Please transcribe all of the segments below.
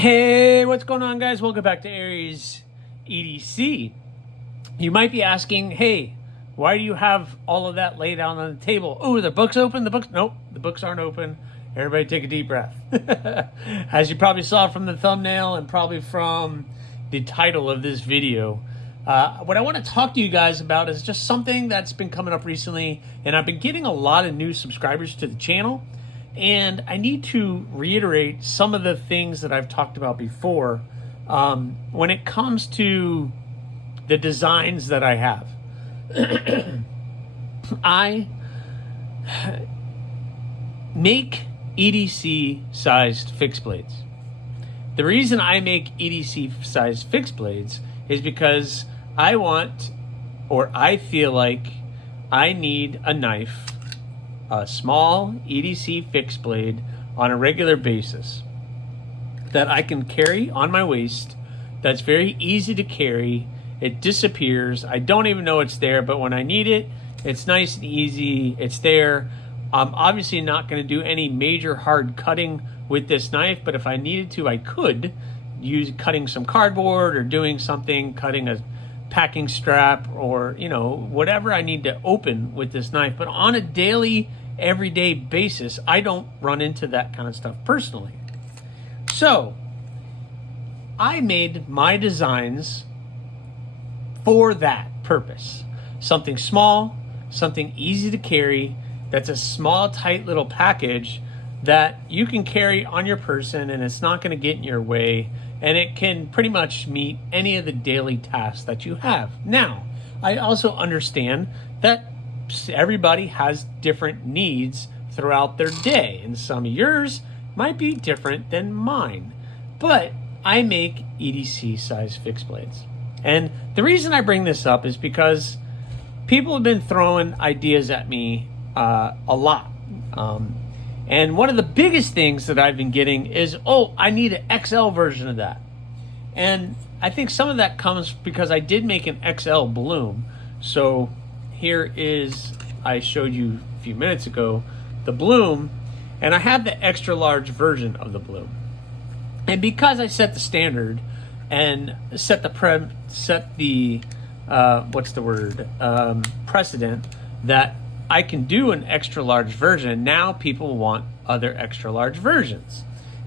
Hey, what's going on, guys? Welcome back to AriesEDC. You might be asking, hey, why do you have all of that laid out on the table? Oh, the book's open? Nope, the books aren't open. Everybody take a deep breath. As you probably saw from the thumbnail and probably from the title of this video, what I want to talk to you guys about is just something that's been coming up recently, and I've been getting a lot of new subscribers to the channel. And I need to reiterate some of the things that I've talked about before when it comes to the designs that I have. I make EDC-sized fixed blades. The reason I make EDC-sized fixed blades is because I want, or I feel like I need a knife, a small EDC fixed blade on a regular basis that I can carry on my waist, that's very easy to carry. It disappears. I don't even know it's there, but when I need it, it's nice and easy. It's there. I'm obviously not going to do any major hard cutting with this knife, but if I needed to, I could use cutting some cardboard or doing something, cutting a packing strap, or whatever I need to open with this knife. But on a daily, everyday basis, I don't run into that kind of stuff personally. So I made my designs for that purpose. Something small, something easy to carry, that's a small, tight little package that you can carry on your person, and it's not going to get in your way, and it can pretty much meet any of the daily tasks that you have. Now, I also understand that everybody has different needs throughout their day, and some of yours might be different than mine. But I make EDC size fixed blades. And the reason I bring this up is because people have been throwing ideas at me a lot. And one of the biggest things that I've been getting is, oh, I need an XL version of that. And I think some of that comes because I did make an XL bloom. So here is, I showed you a few minutes ago, the bloom, and I have the extra large version of the bloom. And because I set the standard and set the precedent that I can do an extra large version, now people want other extra large versions.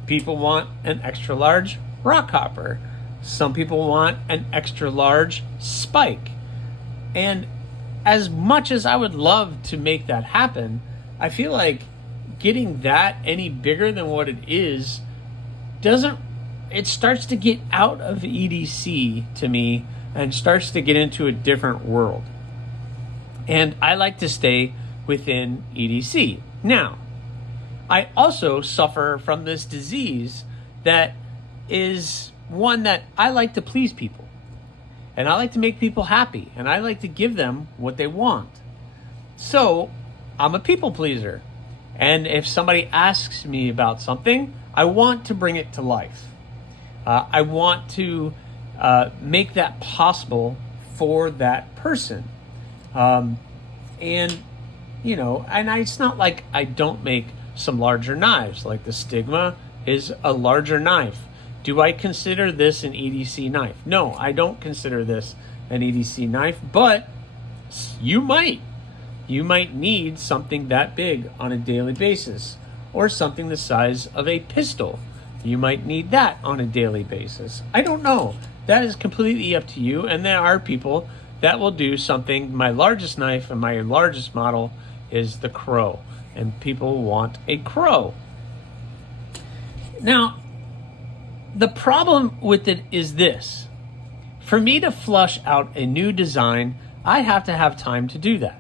People want an extra large rock hopper. Some people want an extra large spike. And as much as I would love to make that happen, I feel like getting that any bigger than what it is it starts to get out of EDC to me and starts to get into a different world. And I like to stay within EDC. Now, I also suffer from this disease that is one that I like to please people. And I like to make people happy. And I like to give them what they want. So, I'm a people pleaser. And if somebody asks me about something, I want to bring it to life. I want to make that possible for that person. And it's not like I don't make some larger knives. Like the Stigma is a larger knife. Do I consider this an EDC knife? No, I don't consider this an EDC knife, but you might. You might need something that big on a daily basis, or something the size of a pistol. You might need that on a daily basis. I don't know. That is completely up to you, and there are people that will do something. My largest knife and my largest model is the Crow, and people want a Crow. Now, the problem with it is this. For me to flush out a new design, I have to have time to do that.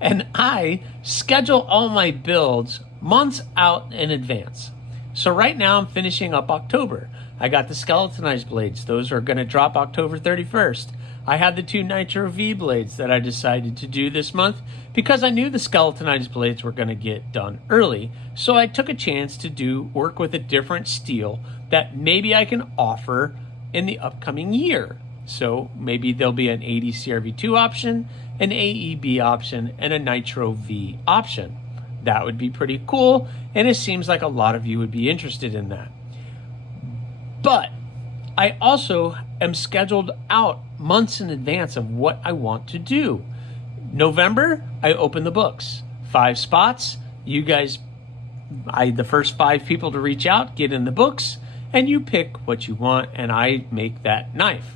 And I schedule all my builds months out in advance. So right now I'm finishing up October. I got the skeletonized blades. Those are going to drop October 31st. I had the 2 Nitro V blades that I decided to do this month because I knew the skeletonized blades were going to get done early. So I took a chance to work with a different steel that maybe I can offer in the upcoming year. So maybe there'll be an 80 CRV2 option, an AEB option, and a Nitro V option. That would be pretty cool, and it seems like a lot of you would be interested in that. But I also am scheduled out months in advance of what I want to do. November, I open the books. 5 spots. You guys, the first 5 people to reach out, get in the books, and you pick what you want, and I make that knife.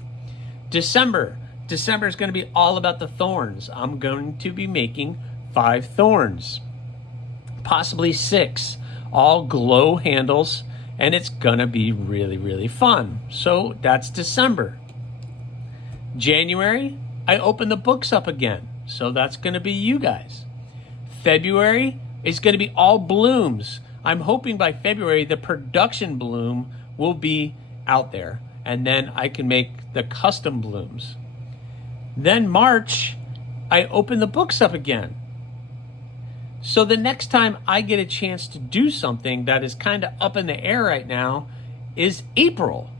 December is going to be all about the thorns. I'm going to be making 5 thorns, possibly 6, all glow handles, and it's going to be really, really fun. So that's December. January, I open the books up again. So that's going to be you guys. February is going to be all blooms. I'm hoping by February the production bloom will be out there, and then I can make the custom blooms. Then March, I open the books up again. So the next time I get a chance to do something that is kind of up in the air right now is April.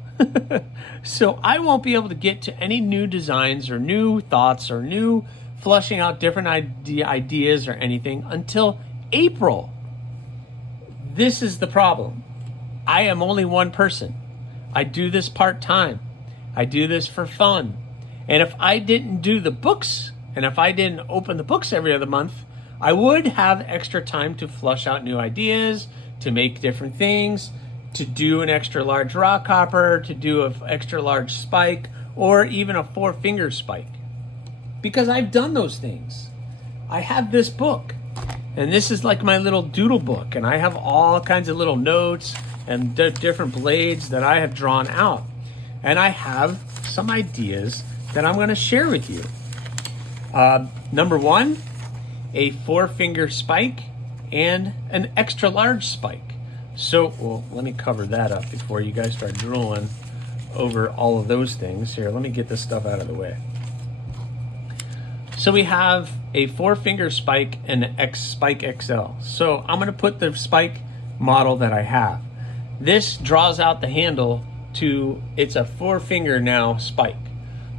So I won't be able to get to any new designs or new thoughts or new flushing out different ideas or anything until April. This is the problem. I am only one person. I do this part-time. I do this for fun. And if I didn't do the books, and if I didn't open the books every other month, I would have extra time to flush out new ideas, to make different things, to do an extra large rock hopper, to do an extra large spike, or even a 4-finger spike. Because I've done those things. I have this book, and this is like my little doodle book, and I have all kinds of little notes and different blades that I have drawn out. And I have some ideas that I'm going to share with you. Number 1, a 4-finger spike and an extra large spike. So, well, let me cover that up before you guys start drooling over all of those things. Here, let me get this stuff out of the way. So we have a 4-finger spike and an Spike XL. So I'm going to put the spike model that I have. This draws out the handle to, it's a 4-finger now spike.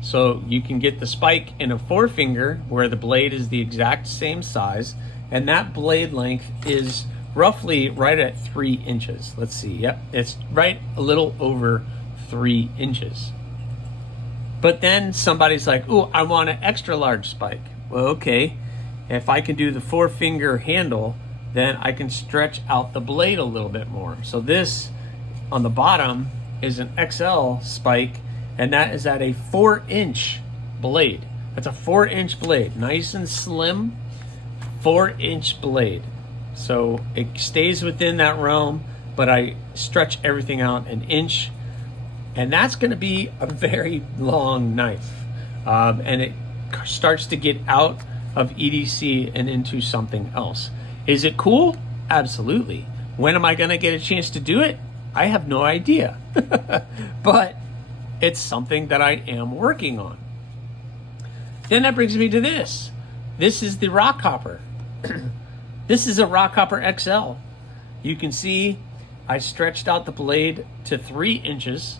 So you can get the spike in a 4-finger where the blade is the exact same size, and that blade length is roughly right at 3 inches. Let's see. Yep, it's right a little over 3 inches. But then somebody's like, "Ooh, I want an extra large spike." Well, okay. If I can do the 4-finger handle, then I can stretch out the blade a little bit more. So this on the bottom is an XL spike, and that is at a 4-inch blade. That's a 4-inch blade, nice and slim, 4-inch blade. So it stays within that realm, but I stretch everything out an inch. And that's going to be a very long knife. And it starts to get out of EDC and into something else. Is it cool? Absolutely. When am I going to get a chance to do it? I have no idea. But it's something that I am working on. Then that brings me to this. This is the rock hopper. This is a rock hopper XL. You can see I stretched out the blade to 3 inches.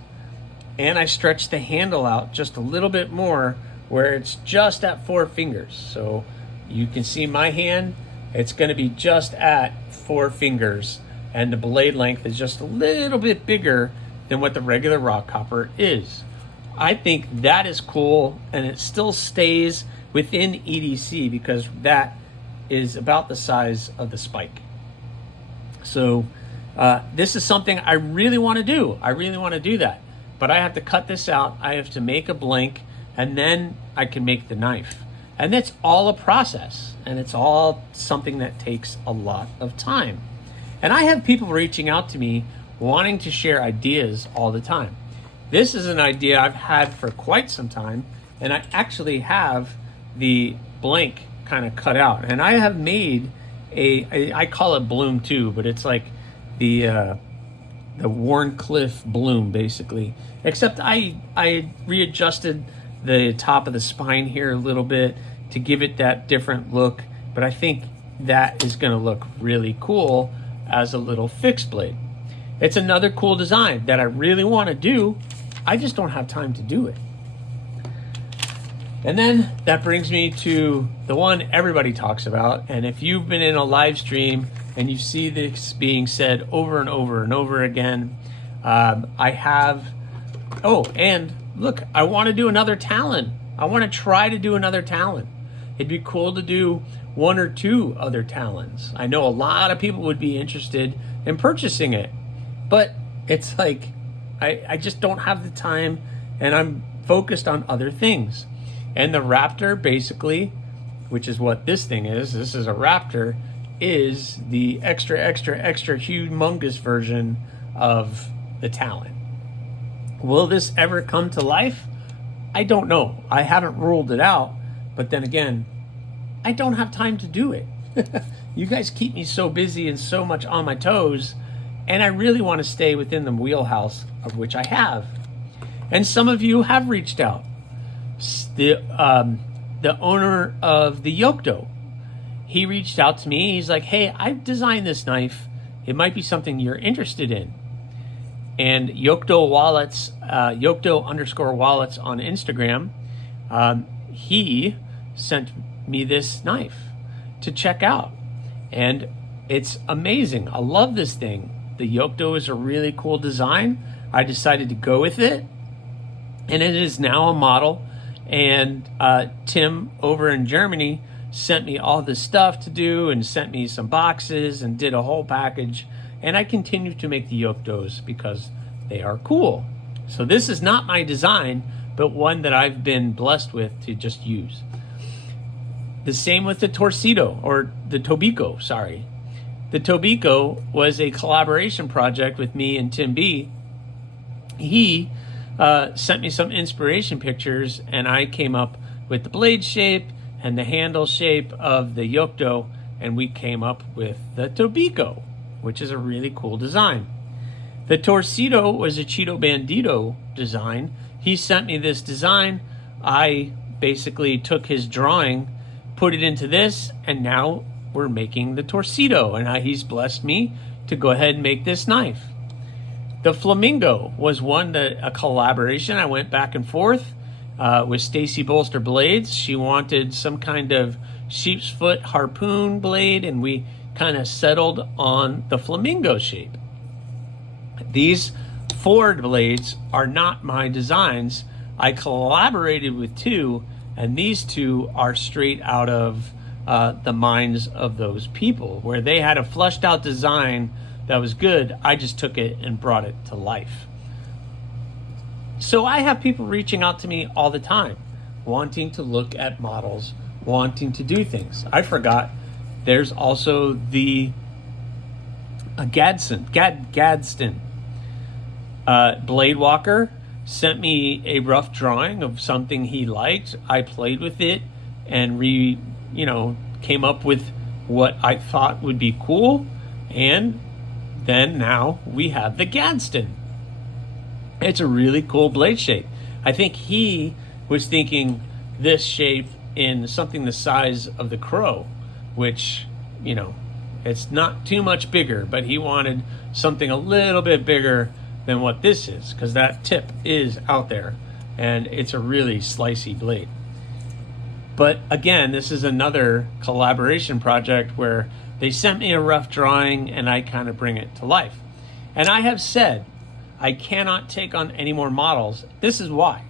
And I stretched the handle out just a little bit more where it's just at 4 fingers. So you can see my hand, it's going to be just at 4 fingers. And the blade length is just a little bit bigger than what the regular rock hopper is. I think that is cool, and it still stays within EDC because that is about the size of the spike. So this is something I really want to do. I really want to do that. But I have to cut this out. I have to make a blank, and then I can make the knife. And that's all a process, and it's all something that takes a lot of time. And I have people reaching out to me wanting to share ideas all the time. This is an idea I've had for quite some time, and I actually have the blank kind of cut out. And I have made I call it bloom too, but it's like the Warncliffe bloom basically. Except I readjusted the top of the spine here a little bit to give it that different look. But I think that is going to look really cool as a little fixed blade. It's another cool design that I really want to do. I just don't have time to do it. And then that brings me to the one everybody talks about. And if you've been in a live stream and you see this being said over and over and over again, I have, oh, and look, I want to do another Talon. I want to try to do another Talon. It'd be cool to do 1 or 2 other Talons. I know a lot of people would be interested in purchasing it, but it's like, I just don't have the time, and I'm focused on other things. And the Raptor, basically, which is what this thing is, this is a Raptor, is the extra humongous version of the Talon. Will this ever come to life? I don't know. I haven't ruled it out, but then again, I don't have time to do it. You guys keep me so busy and so much on my toes, and I really want to stay within the wheelhouse of which I have. And some of you have reached out. The owner of the Yokdo, he reached out to me. He's like, hey, I've designed this knife. It might be something you're interested in. And Yokdo Wallets, Yokdo_wallets on Instagram, he sent me this knife to check out. And it's amazing. I love this thing. The Yokdo is a really cool design. I decided to go with it. And it is now a model. And Tim over in Germany sent me all this stuff to do and sent me some boxes and did a whole package. And I continue to make the Yokdos because they are cool. So this is not my design, but one that I've been blessed with to just use. The same with the Torcido, or the Tobiko, sorry. The Tobiko was a collaboration project with me and Tim B. He sent me some inspiration pictures, and I came up with the blade shape and the handle shape of the Yokdo, and we came up with the Tobiko, which is a really cool design. The Torcido was a Cheeto Bandito design. He sent me this design. I basically took his drawing, put it into this, and now we're making the Torcido, and he's blessed me to go ahead and make this knife. The Flamingo was a collaboration. I went back and forth with Stacy Bolster Blades. She wanted some kind of sheep's foot harpoon blade, and we kind of settled on the Flamingo shape. These Ford blades are not my designs. I collaborated with 2, and these 2 are straight out of the minds of those people, where they had a fleshed out design that was good. I just took it and brought it to life. So I have people reaching out to me all the time, wanting to look at models, wanting to do things. I forgot there's also the Gadsden. Blade Walker sent me a rough drawing of something he liked. I played with it and came up with what I thought would be cool, and then now we have the Gadsden. It's a really cool blade shape. I think he was thinking this shape in something the size of the Crow, which, it's not too much bigger, but he wanted something a little bit bigger than what this is, because that tip is out there, and it's a really slicey blade. But again, this is another collaboration project where they sent me a rough drawing and I kind of bring it to life. And I have said I cannot take on any more models. This is why.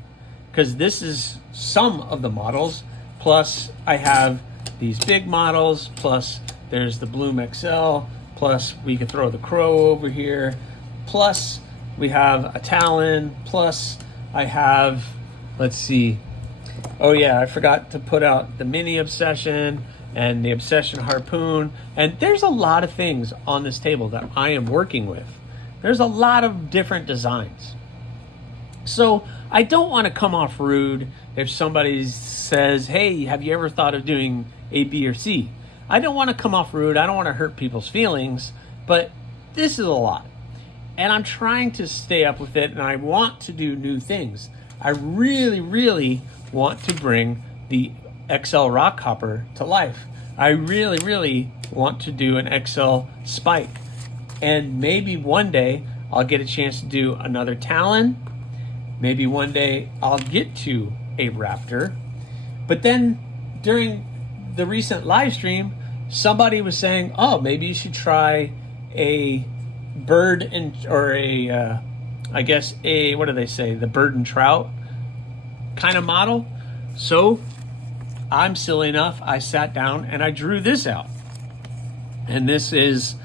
Because this is some of the models, plus I have these big models, plus there's the Bloom XL, plus we could throw the Crow over here, plus we have a Talon, plus I have, let's see, oh yeah, I forgot to put out the Mini Obsession and the Obsession Harpoon, and there's a lot of things on this table that I am working with. There's a lot of different designs. So I don't want to come off rude if somebody says, hey, have you ever thought of doing A, B, or C? I don't want to come off rude. I don't want to hurt people's feelings, but this is a lot. And I'm trying to stay up with it, and I want to do new things. I really, really want to bring the XL Rock Hopper to life. I really, really want to do an XL Spike. And maybe one day I'll get a chance to do another Talon. Maybe one day I'll get to a Raptor. But then during the recent live stream, somebody was saying, oh, maybe you should try a bird or a I guess, what do they say, the bird and trout kind of model. So I'm silly enough, I sat down and I drew this out. And this is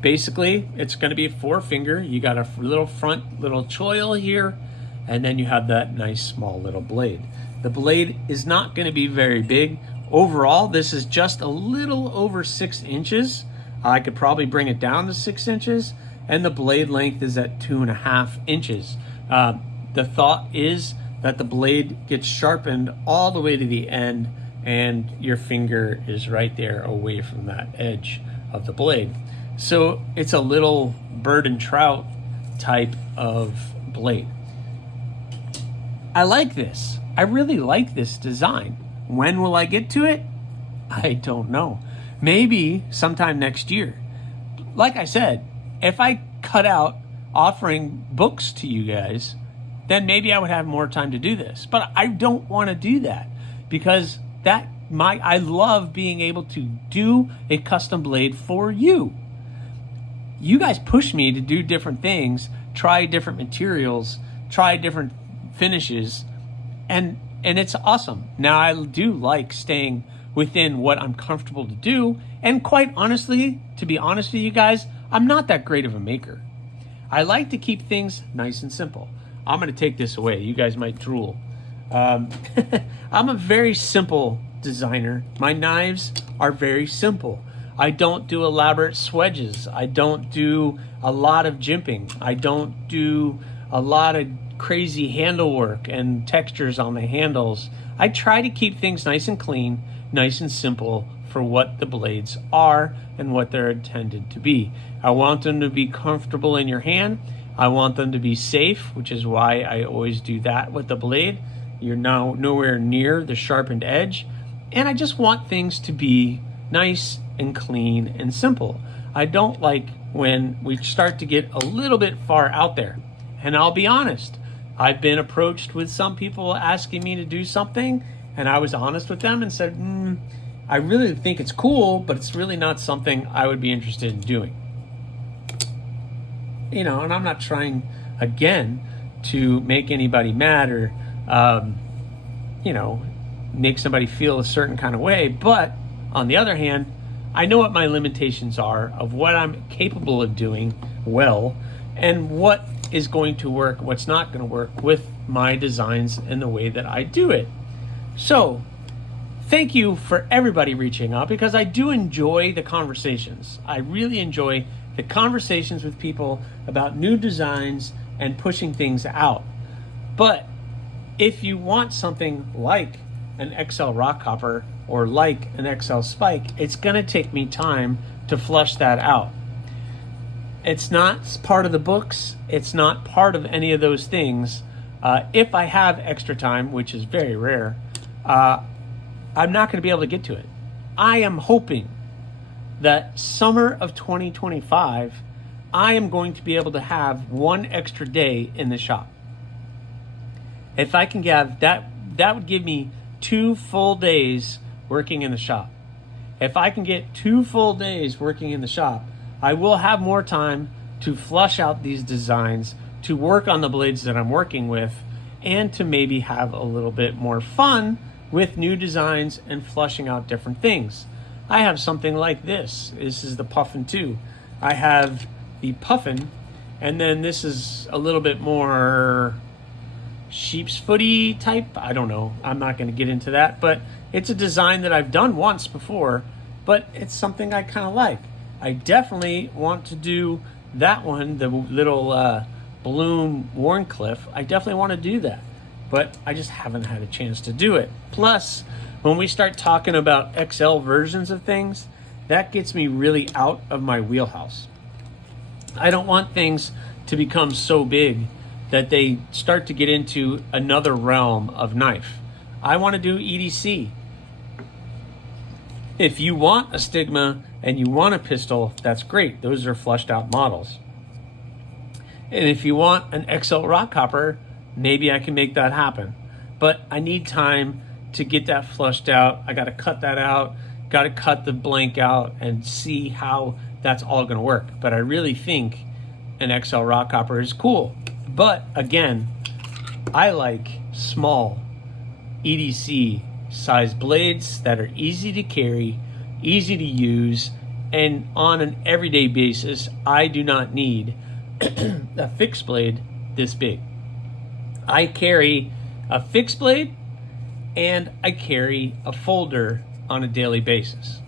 basically, it's going to be a 4-finger. You got a little front little choil here, and then you have that nice small little blade. The blade is not going to be very big. Overall, this is just a little over 6 inches. I could probably bring it down to 6 inches, and the blade length is at 2.5 inches. The thought is that the blade gets sharpened all the way to the end, and your finger is right there away from that edge of the blade. So it's a little bird and trout type of blade. I like this. I really like this design. When will I get to it? I don't know. Maybe sometime next year. Like I said, if I cut out offering books to you guys, then maybe I would have more time to do this. But I don't want to do that because I love being able to do a custom blade for you. You guys push me to do different things, try different materials, try different finishes, and it's awesome. Now, I do like staying within what I'm comfortable to do, and quite honestly, to be honest with you guys, I'm not that great of a maker. I like to keep things nice and simple. I'm going to take this away. You guys might drool. I'm a very simple designer. My knives are very simple. I don't do elaborate swedges. I don't do a lot of jimping. I don't do a lot of crazy handle work and textures on the handles. I try to keep things nice and clean, nice and simple for what the blades are and what they're intended to be. I want them to be comfortable in your hand. I want them to be safe, which is why I always do that with the blade. You're now nowhere near the sharpened edge. And I just want things to be nice and clean and simple. I don't like when we start to get a little bit far out there. And I'll be honest, I've been approached with some people asking me to do something, and I was honest with them and said, I really think it's cool, but it's really not something I would be interested in doing. And I'm not trying, again, to make anybody mad or, make somebody feel a certain kind of way. But on the other hand, I know what my limitations are of what I'm capable of doing well and what is going to work, what's not going to work with my designs and the way that I do it. So thank you for everybody reaching out, because I do enjoy the conversations. I really enjoy the conversations with people about new designs and pushing things out. But if you want something like an XL rock copper or like an XL spike, it's going to take me time to flush that out. It's not part of the books. It's not part of any of those things. If I have extra time, which is very rare, I'm not going to be able to get to it. I am hoping that summer of 2025, I am going to be able to have one extra day in the shop. If I can have that, that would give me 2 full days working in the shop. If I can get 2 full days working in the shop, I will have more time to flush out these designs, to work on the blades that I'm working with, and to maybe have a little bit more fun with new designs and flushing out different things. I have something like this. This is the Puffin 2. I have the Puffin, and then this is a little bit more sheep's footy type. I don't know. I'm not going to get into that, but it's a design that I've done once before, but it's something I kind of like. I definitely want to do that one, the little balloon Warncliffe. I definitely want to do that, but I just haven't had a chance to do it. Plus, when we start talking about XL versions of things, that gets me really out of my wheelhouse. I don't want things to become so big that they start to get into another realm of knife. I want to do EDC. If you want a stigma and you want a pistol, that's great. Those are flushed out models. And if you want an XL rock copper, maybe I can make that happen. But I need time to get that flushed out. I got to cut that out, got to cut the blank out and see how that's all going to work. But I really think an XL rock hopper is cool. But again, I like small EDC size blades that are easy to carry, easy to use, and on an everyday basis, I do not need a fixed blade this big. I carry a fixed blade and I carry a folder on a daily basis.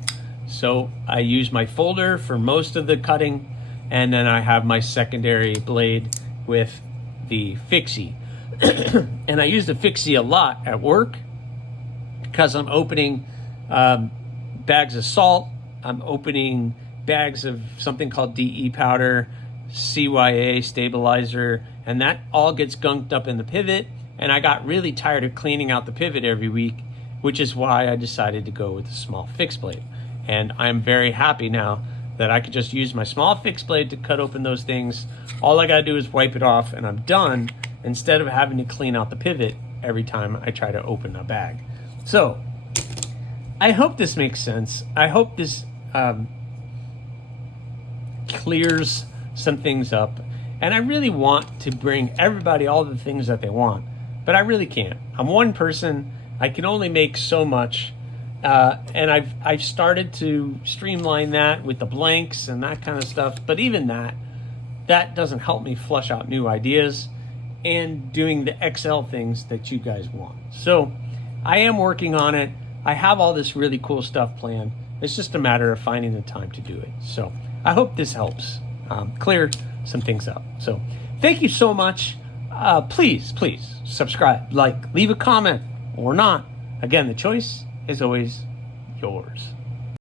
So I use my folder for most of the cutting, and then I have my secondary blade with the fixie. And I use the fixie a lot at work because I'm opening bags of salt, I'm opening bags of something called DE powder, CYA stabilizer, and that all gets gunked up in the pivot. And I got really tired of cleaning out the pivot every week, which is why I decided to go with a small fixed blade. And I'm very happy now that I could just use my small fixed blade to cut open those things. All I gotta do is wipe it off and I'm done, instead of having to clean out the pivot every time I try to open a bag. So I hope this makes sense. I hope this clears some things up. And I really want to bring everybody all the things that they want, but I really can't. I'm one person. I can only make so much. And I've started to streamline that with the blanks and that kind of stuff. But even that doesn't help me flush out new ideas and doing the XL things that you guys want. So I am working on it. I have all this really cool stuff planned. It's just a matter of finding the time to do it. So I hope this helps clear some things up. So thank you so much. Please subscribe, like, leave a comment or not. Again, the choice is always yours.